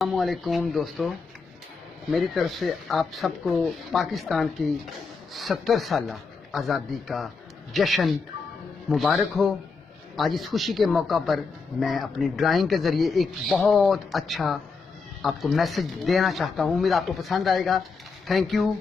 अस्सलामुअलैकुम दोस्तों, मेरी तरफ से आप सबको पाकिस्तान की 70 साल आज़ादी का जश्न मुबारक हो। आज इस खुशी के मौका पर मैं अपनी ड्राइंग के ज़रिए एक बहुत अच्छा आपको मैसेज देना चाहता हूँ। उम्मीद आपको पसंद आएगा। Thank you.